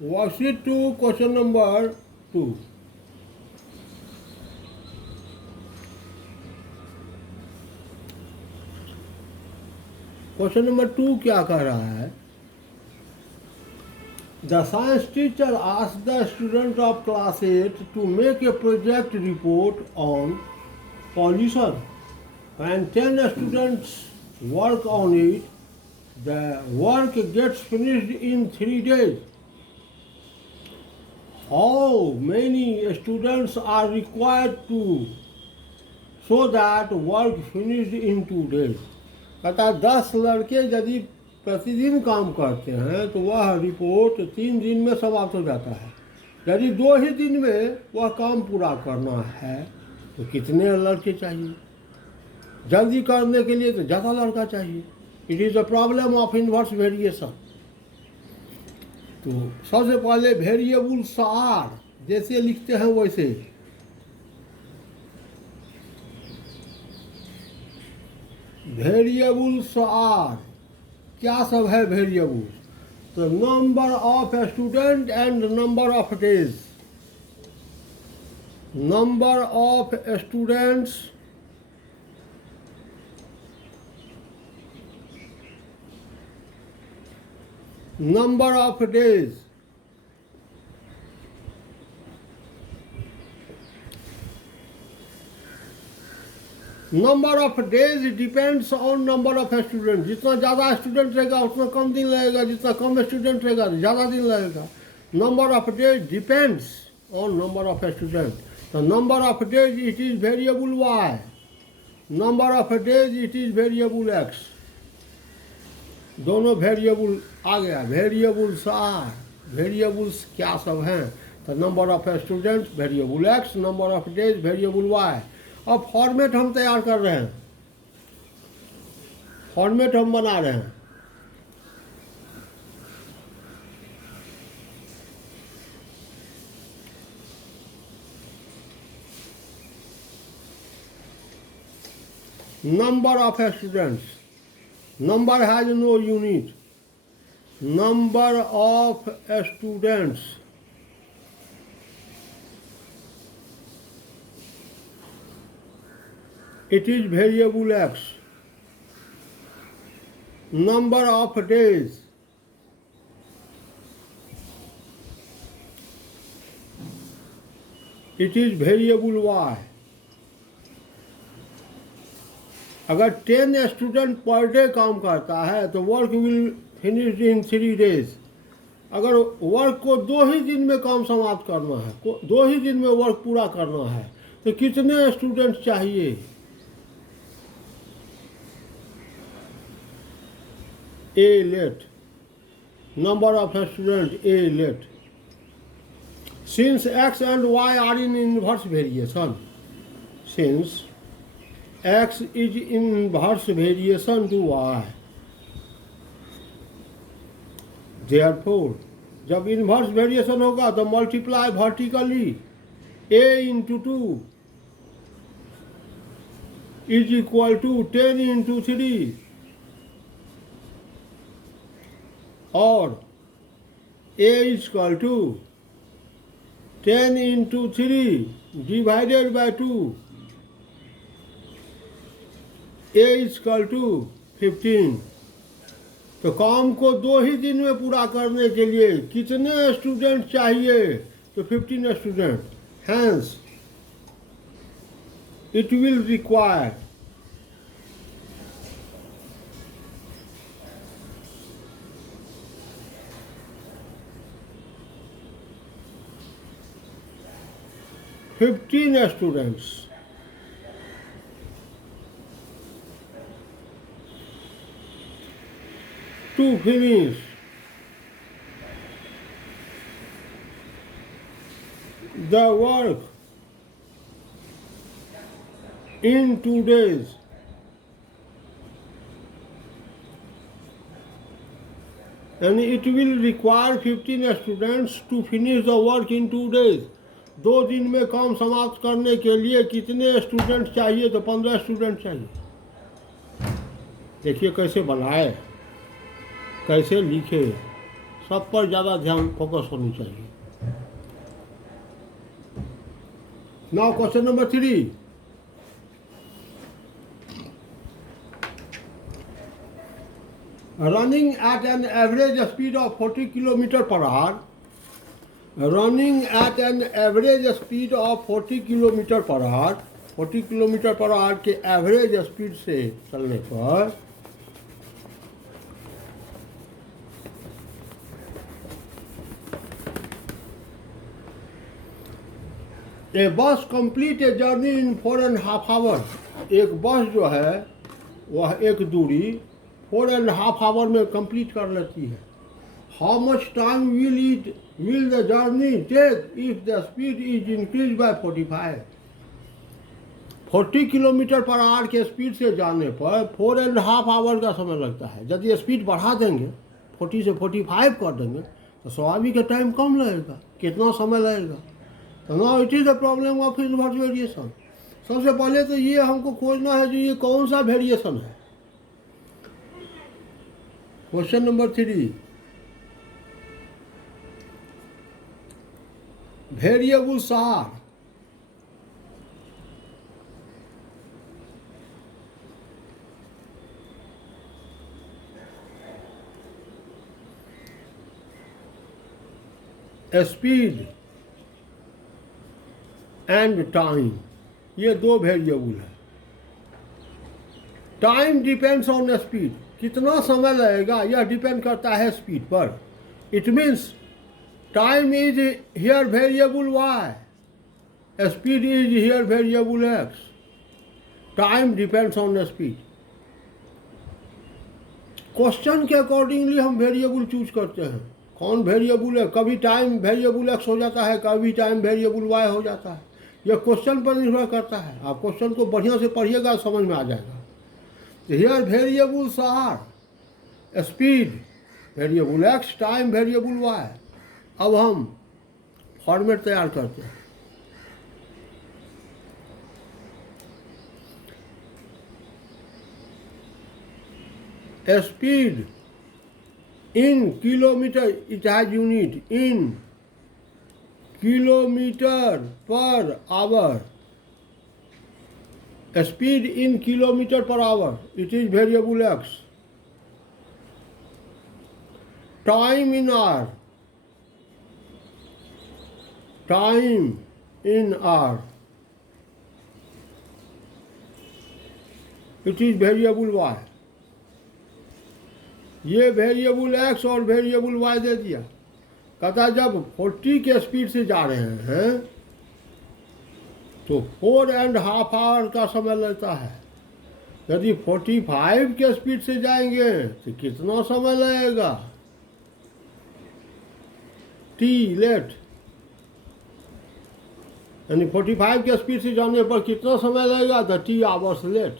Worksheet 2, question number 2. Question number 2 क्या कह रहा है? The science teacher asked the student of class 8 to make a project report on pollution. When 10 students work on it, the work gets finished in 3 days. How many students are required to so that work finished in 2 days? कहता 10 लड़के यदि प्रतिदिन काम करते हैं तो वह report 3 दिन में समाप्त हो जाता है। यदि 2 ही दिन में वह काम पूरा करना है तो कितने लड़के चाहिए? जल्दी करने के लिए तो ज़्यादा लड़का चाहिए। It is the problem of inverse variation. तो सबसे पहले वेरिएबल्स आर जैसे लिखते हैं वैसे वेरिएबल्स आर क्या सब है वेरिएबल्स? तो number of student and number of days. Number of students number of days. Number of days depends on number of student. जितना ज़्यादा स्टूडेंट रहेगा उतना कम दिन लगेगा, जितना कम स्टूडेंट रहेगा ज़्यादा दिन लगेगा। Number of days depends on number of student. The number of days it is variable Y, number of days it is variable X. दोनों वेरिएबल आ गया। वेरिएबल्स आर, वेरिएबल्स क्या सब हैं? तो number of students variable X, number of days variable Y. अब format हम तैयार कर रहे हैं, फॉर्मेट हम बना रहे हैं। Number of students, number has no unit. Number of students it is variable x. Number of days it is variable y. अगर 10 स्टूडेंट पर डे काम करता है तो work will finish in 3 days. अगर वर्क को 2 ही दिन में काम समाप्त करना है, 2 ही दिन में वर्क पूरा करना है तो कितने स्टूडेंट चाहिए? A let, number of student A let. Since X and Y are in inverse variation, since x is inverse variation to y, therefore जब इन्वर्स वेरिएशन होगा तो multiply vertically a into 2 is equal to 10 into 3 और a is equal to 10 into 3 divided by 2। A equal to 15। तो काम को 2 ही दिन में पूरा करने के लिए कितने स्टूडेंट चाहिए? तो 15 student. Hence it will require students to finish the work in 2 days. And it will require 15 students to finish the work in 2 days. 2 दिन में काम समाप्त करने के लिए कितने स्टूडेंट चाहिए? तो 15 स्टूडेंट चाहिए। देखिए कैसे बनाए, कैसे लिखे, सब पर ज़्यादा ध्यान फोकस होनी चाहिए। Now question number 3, running at an average speed of 40 kilometer per hour, running at an average speed of 40 kilometre per hour, 40 kilometre per hour के एवरेज स्पीड से चलने पर a bus complete a journey in 4.5 hour, एक bus जो है वह एक दूरी 4.5 आवर में कंप्लीट कर लेती है। How much time will the journey take if the speed is increased by 45? 40 kilometre per hour के स्पीड से जाने पर 4.5 आवर का समय लगता है। यदि स्पीड बढ़ा देंगे 40 से 45 कर देंगे तो स्वाभाविक का टाइम कम लगेगा। कितना समय लगेगा? तो now it is the problem of inverse variation. सबसे पहले तो ये हमको खोजना है कि ये कौन सा वेरिएशन है। Question number 3, variables are speed and time। ये दो वेरिएबल है। टाइम डिपेंड्स ऑन स्पीड, कितना समय लगेगा यह डिपेंड करता है स्पीड पर। It means time is here variable y, speed is here variable x, time depends on the speed। Question के अकॉर्डिंगली हम वेरिएबल चूज करते हैं। कौन वेरिएबल है? कभी टाइम वेरिएबल x हो जाता है, कभी टाइम वेरिएबल y हो जाता है। यह क्वेश्चन पर निर्भर करता है। आप क्वेश्चन को बढ़िया से पढ़िएगा, समझ में आ जाएगा। Here variables are speed variable x, time variable y। अब हम फॉर्मेट तैयार करते हैं। Speed in kilometre, it has unit in kilometre per hour. Speed in kilometre per hour, it is variable X. Time in hour, time in hour, it is variable Y. ये variable X और variable Y दे दिया। कहता जब 40 के speed से जा रहे हैं तो 4.5 आवर का समय लगता है। यदि 45 के स्पीड से जाएंगे तो कितना समय लगेगा? टी लेट, यानी 45 के स्पीड से जाने पर कितना समय लगेगा? The T hours let.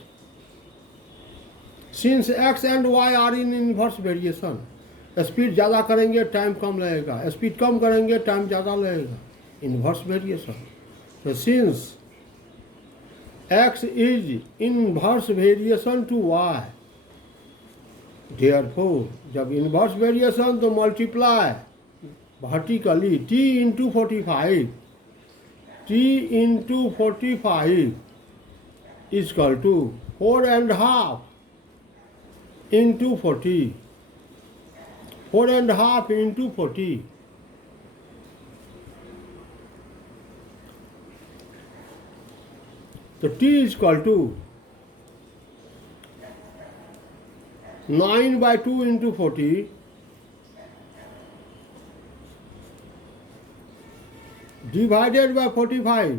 Since X and Y are in inverse variation, speed ज़्यादा करेंगे टाइम कम लगेगा, स्पीड कम करेंगे टाइम ज़्यादा लगेगा। Inverse variation. तो since x is inverse variation to y, therefore जब इनवर्स वेरिएशन तो multiply vertically t into 45, t into 45 is equal to 4.5 into 40, 4.5 into 40। तो t is equal to 9/2 into 40 divided by 45,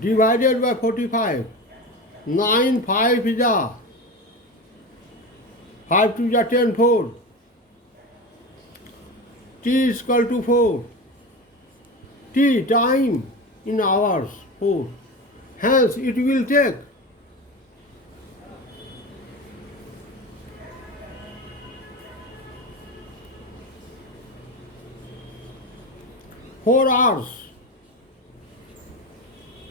divided by 45। 9 5 जा 5 2 जा 10, 4। t is equal to 4। t time in hours 4, hence it will take 4 hours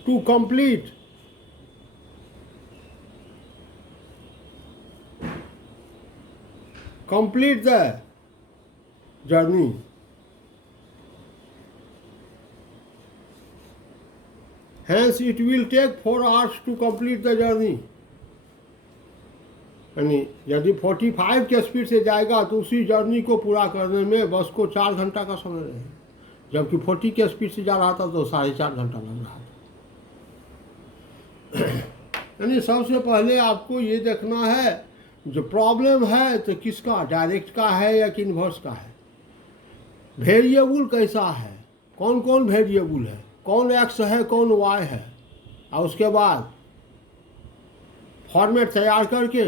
to complete the journey. Hence it will take 4 hours to complete the journey. यानी यदि 45 के speed से जाएगा तो उसी journey को पूरा करने में बस को 4 घंटा का समय रहेगा, जबकि 40 के स्पीड से जा रहा था तो 4.5 घंटा लग रहा था। यानी सबसे पहले आपको ये देखना है जो प्रॉब्लम है तो किसका, डायरेक्ट का है या कि इन्वर्स का है, वेरिएबल कैसा है, कौन कौन वेरिएबल है, कौन एक्स है कौन वाई है, और उसके बाद फॉर्मेट तैयार करके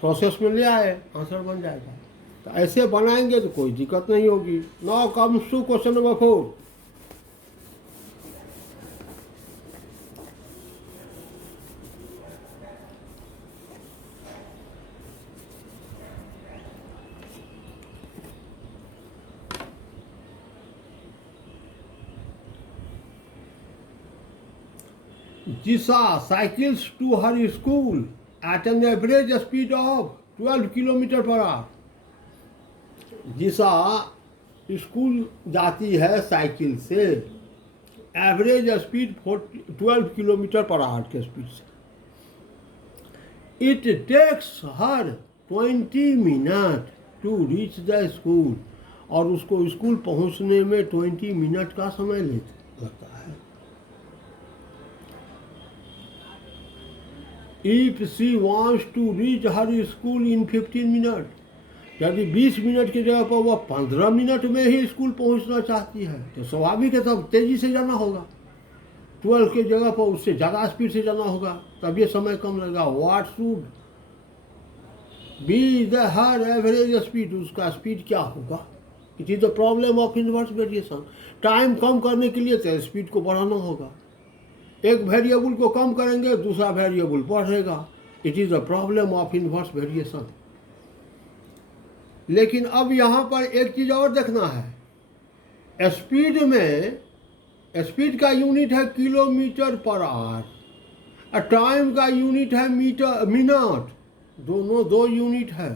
प्रोसेस में ले आए, आंसर बन जाएगा। तो ऐसे बनाएंगे तो कोई दिक्कत नहीं होगी। Now comes to question number 4। Jisa cycles to her school at an average speed of 12 kilometre per hour. Jisa school जाती है साइकिल से, average speed 12 kilometre per hour के स्पीड से। It takes her 20 minute to reach the school, और उसको school पहुंचने में 20 minute का समय लगता है। If she wants to reach her school in 15 minute, यदि 20 मिनट की जगह पर वह 15 मिनट में ही स्कूल पहुंचना चाहती है तो स्वाभाविक है तब तेजी से जाना होगा। 12 की जगह पर उससे ज़्यादा स्पीड से जाना होगा, तब ये समय कम लगेगा। What should be the her average speed, उसका स्पीड क्या होगा। It is the problem of inverse variation. Time कम करने के लिए तो स्पीड को बढ़ाना होगा, एक वेरिएबल को कम करेंगे दूसरा वेरिएबल बढ़ेगा। It is the problem of inverse variation. लेकिन अब यहाँ पर एक चीज और देखना है, स्पीड में स्पीड का यूनिट है किलोमीटर पर आवर और टाइम का यूनिट है मिनट, दोनों 2 यूनिट है।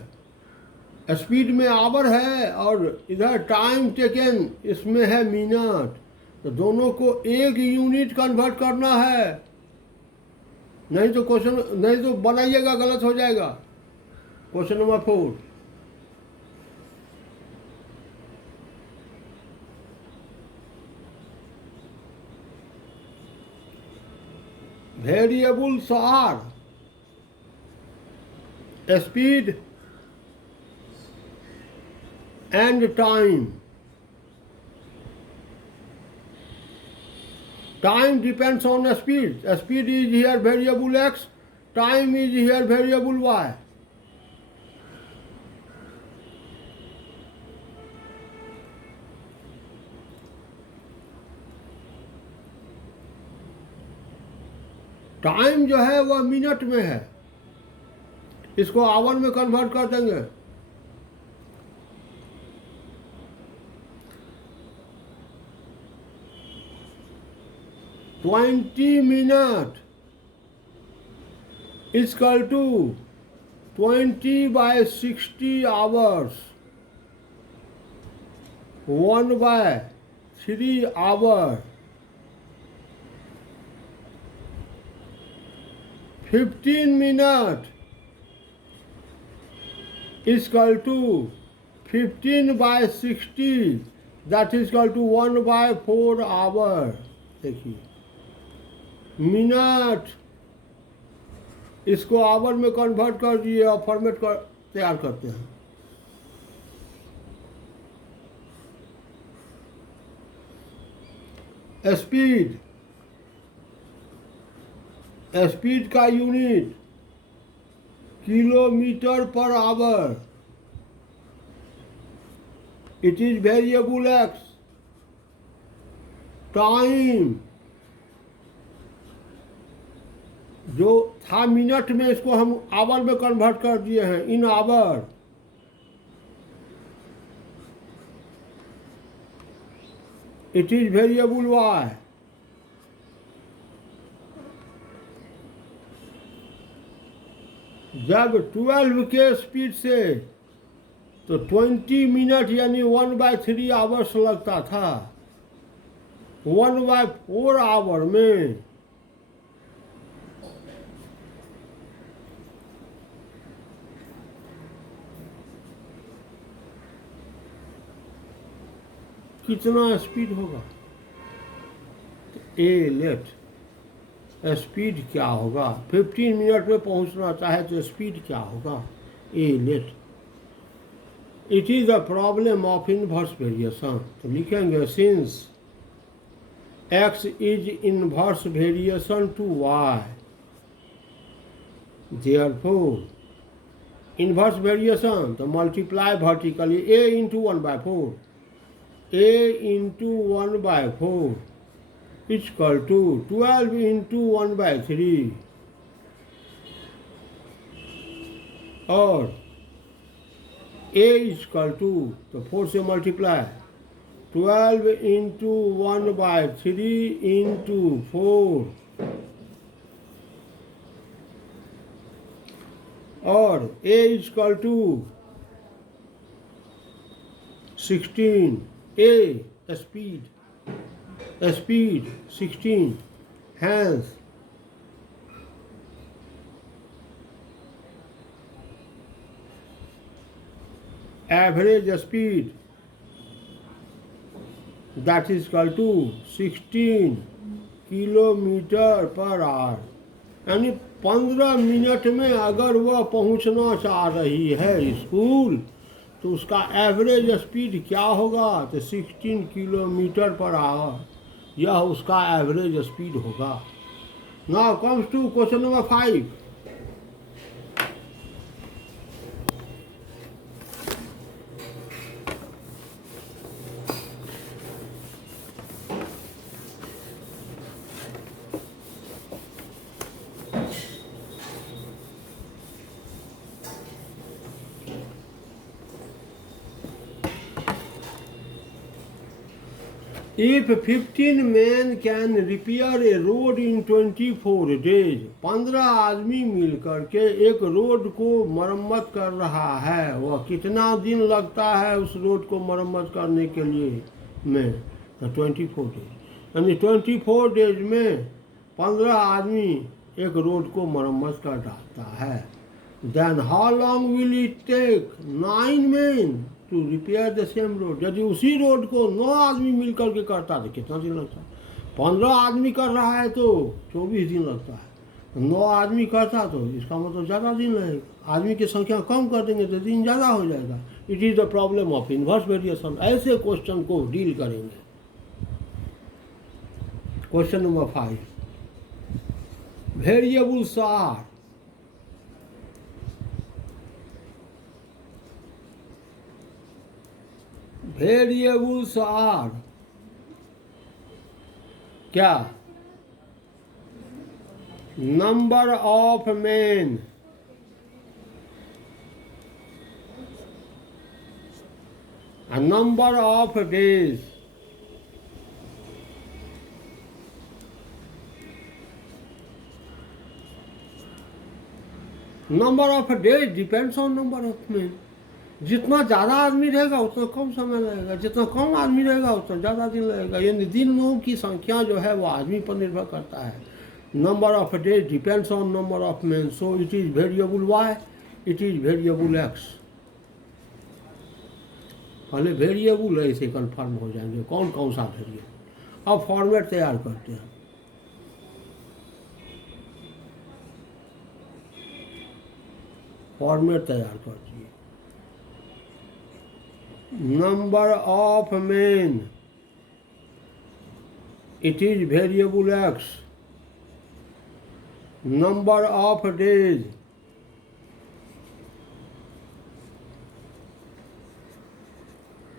स्पीड में आवर है और इधर टाइम टेकन इसमें है मिनट, तो दोनों को एक यूनिट कन्वर्ट करना है, नहीं तो क्वेश्चन नहीं तो बनाइएगा गलत हो जाएगा। Question number 4। Variables are speed and time. Time depends on speed. Speed is here variable x, time is here variable y. Time जो है वह मिनट में है, इसको आवर में कन्वर्ट कर देंगे। Twenty minute equal to 20/60 hours, 1/3 hour, 15 minute equal to 15/60, that is equal to 1/4 hour. देखिए मिनट, इसको आवर में कन्वर्ट कर दिए और फॉर्मेट कर तैयार करते हैं। स्पीड, स्पीड का unit kilometre per hour. It is variable X. Time जो था मिनट में, इसको हम आवर में कन्वर्ट कर दिए हैं, in hour. It is variable Y. जब 12 के स्पीड से तो 20 मिनट यानी 1/3 आवर्स लगता था। 1/4 आवर में कितना स्पीड होगा? ए लेट स्पीड क्या होगा? 15 मिनट में पहुंचना चाहे तो स्पीड क्या होगा? A let. It is a problem of inverse variation. तो लिखेंगे since x is inverse variation to y, therefore inverse variation तो multiply vertically a into 1/4, a into 1/4 equal to 12 into 1/3 और a इक्वल टू तो 4 से multiply 12 into 1/3 into 4 और a equal to 16, a speed 16, hence average speed that is equal to 16 kilometre per our. यानी 15 minute में अगर वह पहुंचना चाह रही है स्कूल तो उसका एवरेज स्पीड क्या होगा? तो 16 किलोमीटर पर आवर, यह उसका एवरेज स्पीड होगा। Now comes to question number 5। If 15 men can repair a road in 24 days, 15 आदमी मिलकर के एक रोड को मरम्मत कर रहा है, वह कितना दिन लगता है उस रोड को मरम्मत करने के लिए में? 24 डेज। यानी 24 डेज में 15 आदमी एक रोड को मरम्मत कर डालता है। Then how long will it take 9 men to repair the same road? यदि उसी रोड को 9 आदमी मिलकर के करता तो कितना दिन लगता? 15 आदमी कर रहा है तो 24 दिन लगता है। 9 आदमी करता तो इसका मतलब ज़्यादा दिन लगेगा। आदमी की संख्या कम कर देंगे तो दिन ज़्यादा हो जाएगा। It is the problem of inverse variation. ऐसे क्वेश्चन को डील करेंगे। क्वेश्चन नंबर 5, वेरिएबल्स आर क्या? Number of man, number of days, number of days depends on number of man. जितना ज़्यादा आदमी रहेगा उतना कम समय लगेगा, जितना कम आदमी रहेगा उतना ज़्यादा दिन लगेगा। यानी दिनों की संख्या जो है वो आदमी पर निर्भर करता है। Number of days depends on number of man, so it is variable Y, it is variable X. पहले वेरिएबल ऐसे कन्फर्म हो जाएंगे कौन कौन सा वेरिएबल। अब फॉर्मेट तैयार करते हैं। फॉर्मेट तैयार करते हैं। number of men, it is variable x. Number of days,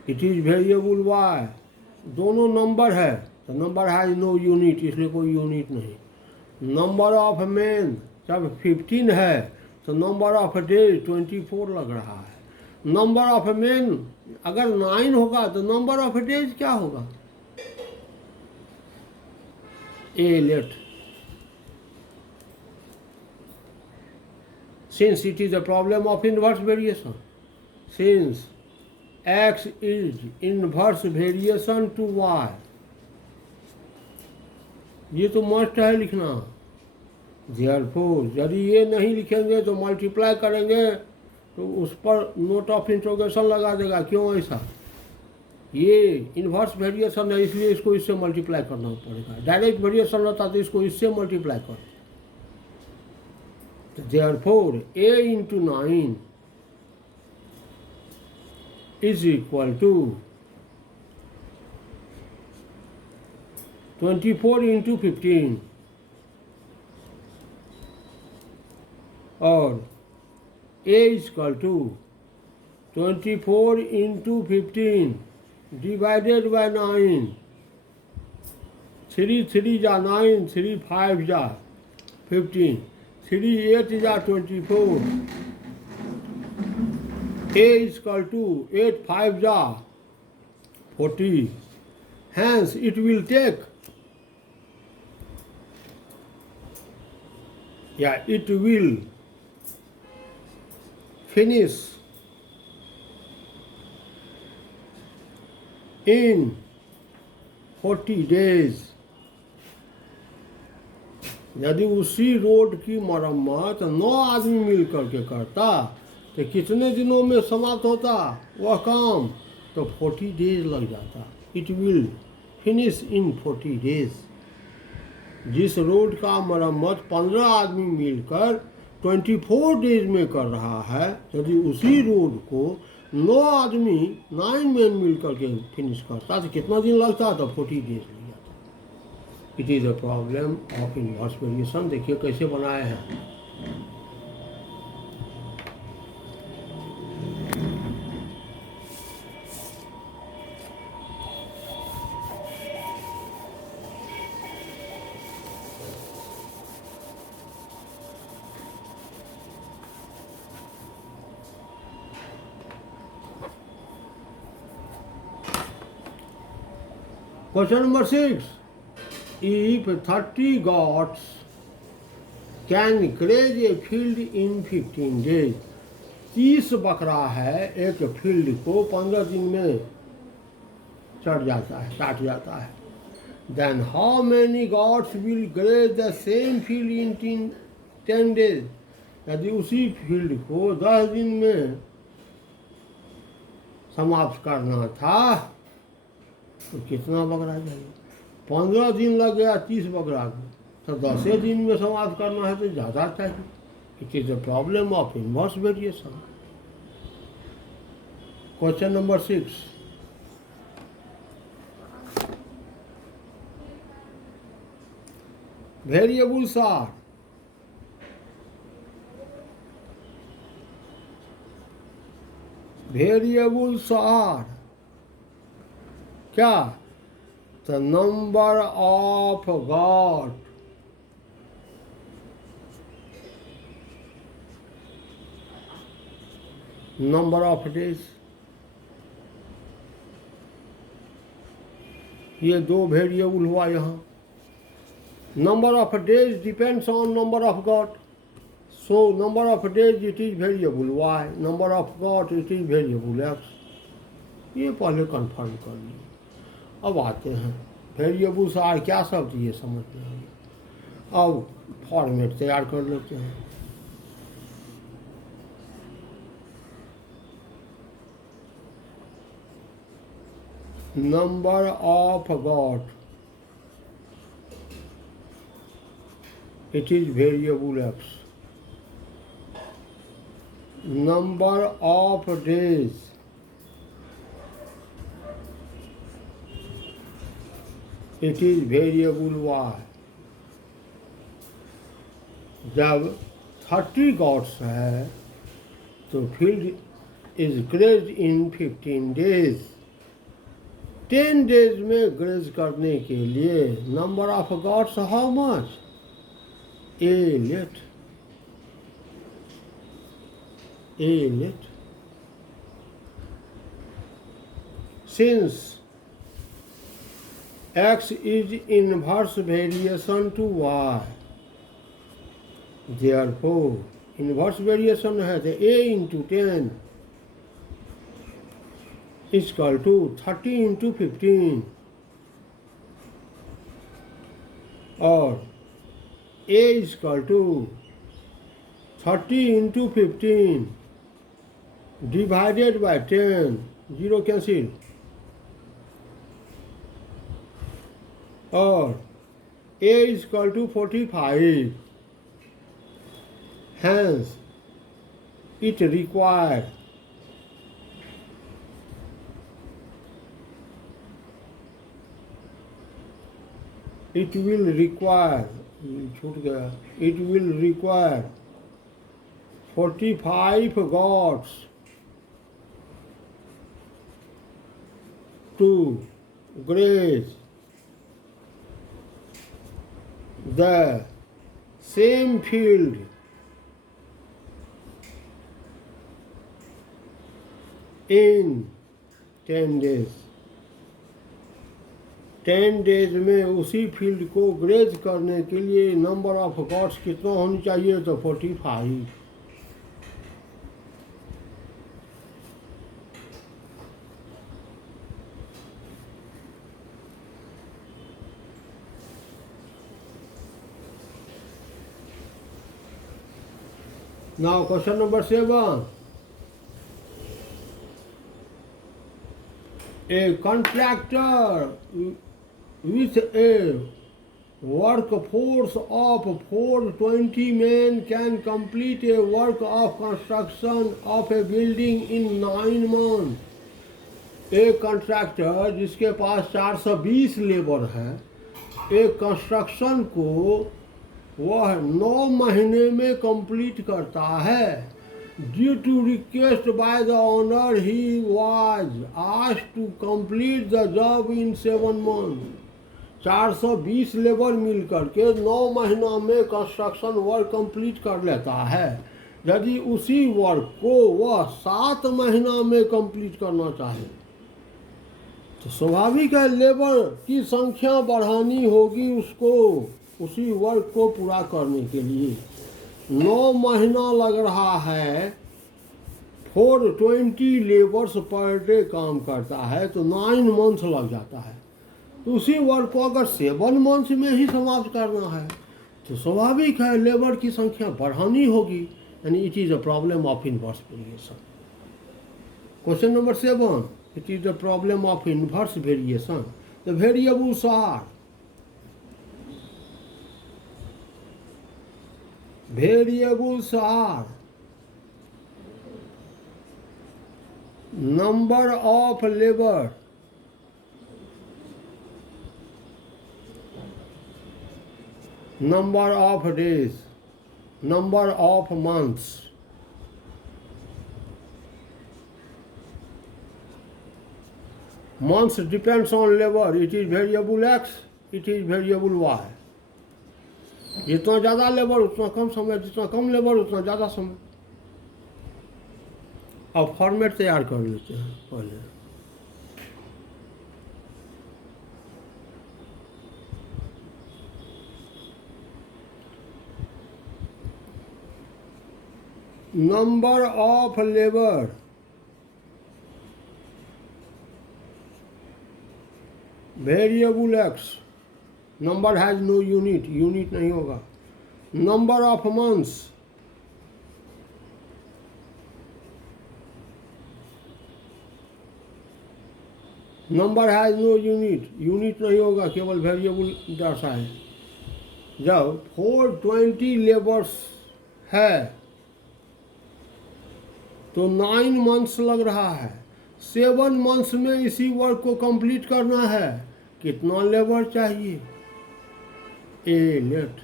it is variable y. दोनों नंबर है तो नंबर हैज नो यूनिट, इसलिए कोई यूनिट नहीं। नंबर ऑफ मैन जब 15 है तो नंबर ऑफ डेज 24 लग रहा है। नंबर ऑफ मैन अगर 9 होगा तो नंबर ऑफ डेज क्या होगा? A let. Since it is a problem of inverse variation, since x is inverse variation to y, ये तो मस्ट है लिखना। Therefore यदि ये नहीं लिखेंगे तो मल्टीप्लाई करेंगे तो उस पर नोट ऑफ इंट्रोगेशन लगा देगा, क्यों ऐसा? ये इन्वर्स वेरिएशन है इसलिए इसको इससे मल्टीप्लाई करना पड़ेगा। डायरेक्ट वेरिएशन रहता तो इसको इससे मल्टीप्लाई कर। Therefore a into 9 is equal to 24 into 15 और a is equal to 24 into 15 divided by 9, 3 3 जा 9, 3 5 जा 15, 3 8 जा 24, a is equal to 8 5 जा 40. Hence it will take, it will finish in 40 days. यदि उसी रोड की मरम्मत 9 आदमी मिल करके करता तो कितने दिनों में समाप्त होता वह काम? तो 40 डेज लग जाता। It will finish in 40 days. जिस रोड का मरम्मत 15 आदमी मिलकर 24 डेज में कर रहा है, यदि उसी रोड को 9 आदमी 9 मैन मिल करके फिनिश करता तो कितना दिन लगता? तो 40 डेज लग जाता। It is a problem of inverse variation. देखिए कैसे बनाए हैं। Question number 6. If 30 goats can graze a field in 15 days, 30 बकरा है एक फील्ड को 15 दिन में चढ़ जाता है, काट जाता है। Then how many goats will graze the same field in 10 days? यदि उसी फील्ड को 10 दिन में समाप्त करना था तो कितना बकरा चाहिए? 15 दिन लग गया 30 बकरा को, तो 10 दिन में समाप्त करना है तो ज़्यादा चाहिए। It is a problem of inverse variation. Question number 6. Variables are क्या? The number of God, number of days, ये दो वेरिएबल हुआ यहाँ। Number of days depends on number of goat, so number of days it is variable Y, number of goat it is variable X. ये पहले confirm कर लीजिए। अब आते हैं वेरिएबल्स आर क्या शब्द, ये समझते हैं। अब फॉर्मेट तैयार कर लेते हैं। Number of goat it is variable X. Number of days it is variable Y. जब 30 गॉड्स है तो field is graze in 15 days. 10 days में ग्रेज करने के लिए number of goats how much? A let since x is inverse variation to y, therefore inverse variation है तो a into 10 is equal to 30 into 15 और A is equal to 30 into 15 divided by 10, 0 cancel, और A is equal to 45. Hence, it requires it will require 45 gods to graze the same field in 10 days. 10 days में उसी field को graze करने के लिए number of God's कितना होनी चाहिए? तो 45. Now question number 7. A contractor with a workforce of 420 men can complete a work of construction of a building in 9 months. एक कॉन्ट्रैक्टर जिसके पास 420 लेबर है, एक कंस्ट्रक्शन को वह 9 महीने में कंप्लीट करता है. Due to request by the owner, he was asked to complete the job in 7 months. 420 labour मिल करके 9 महीना में कंस्ट्रक्शन वर्क कंप्लीट कर लेता है. यदि उसी वर्क को वह 7 महीना में कंप्लीट करना चाहे तो स्वाभाविक है लेबर की संख्या बढ़ानी होगी उसको उसी वर्क को पूरा करने के लिए. 9 महीना लग रहा है, 420 लेबर्स पर डे काम करता है तो 9 मंथ्स लग जाता है. तो उसी वर्क को अगर 7 मंथ्स में ही समाप्त करना है तो स्वाभाविक है लेबर की संख्या बढ़ानी होगी. यानी it is a problem of inverse variation. Question number 7. It is the problem of inverse variation. The variables are number of labor, number of days, number of months. Months depends on labor. It is variable X, it is variable Y. जितना ज़्यादा labour उतना कम समय, जितना कम labour उतना ज़्यादा समय. अब format तैयार कर लेते हैं पहले. Number of labour variable X. Number has no unit, unit नहीं होगा. Number of months number has no unit, unit नहीं होगा, केवल वेरिएबल दर्शाए. जब 420 लेबर्स है तो 9 मंथ्स लग रहा है. 7 मंथ्स में इसी वर्क को कंप्लीट करना है. कितना लेबर चाहिए? A let.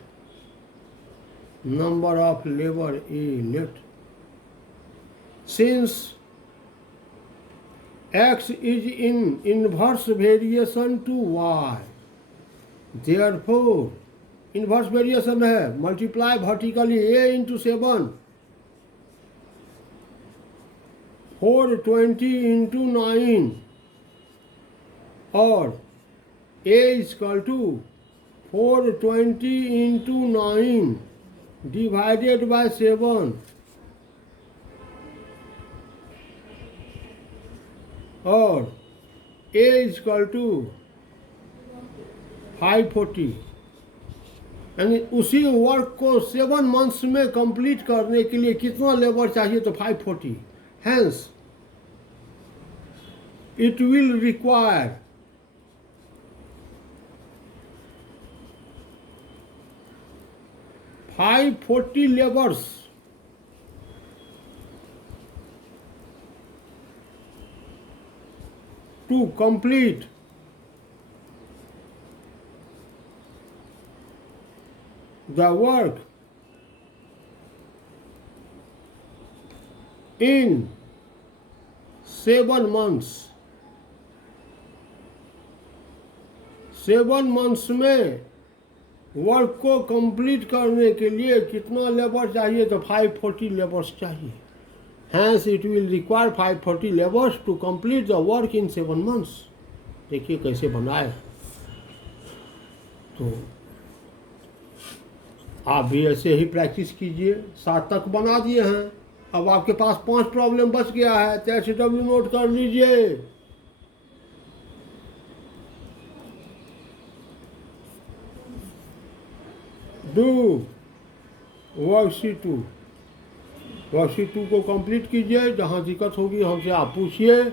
Number of labor A let. Since X is in inverse variation to Y, therefore inverse variation है, multiply vertically A into 7, 420 into 9 और A is equal to 420 into 9 divided by 7. और A is equal to 540, यानी उसी work को 7 months में complete करने के लिए कितना लेबर चाहिए, तो 540। Hence it will require 540 labours to complete the work in 7 months। 7 months में वर्क को कंप्लीट करने के लिए कितना लेबर चाहिए, तो 540 लेबर्स चाहिए। Hence it will require 540 laborers to complete the work in 7 months। देखिए कैसे बनाए। तो आप भी ऐसे ही प्रैक्टिस कीजिए। 7 तक बना दिए हैं, अब आपके पास 5 प्रॉब्लम बच गया है, तो HW नोट कर लीजिए। डू वर्कशीट 2, वर्कशीट 2 को कंप्लीट कीजिए। जहाँ दिक्कत होगी हमसे आप पूछिए।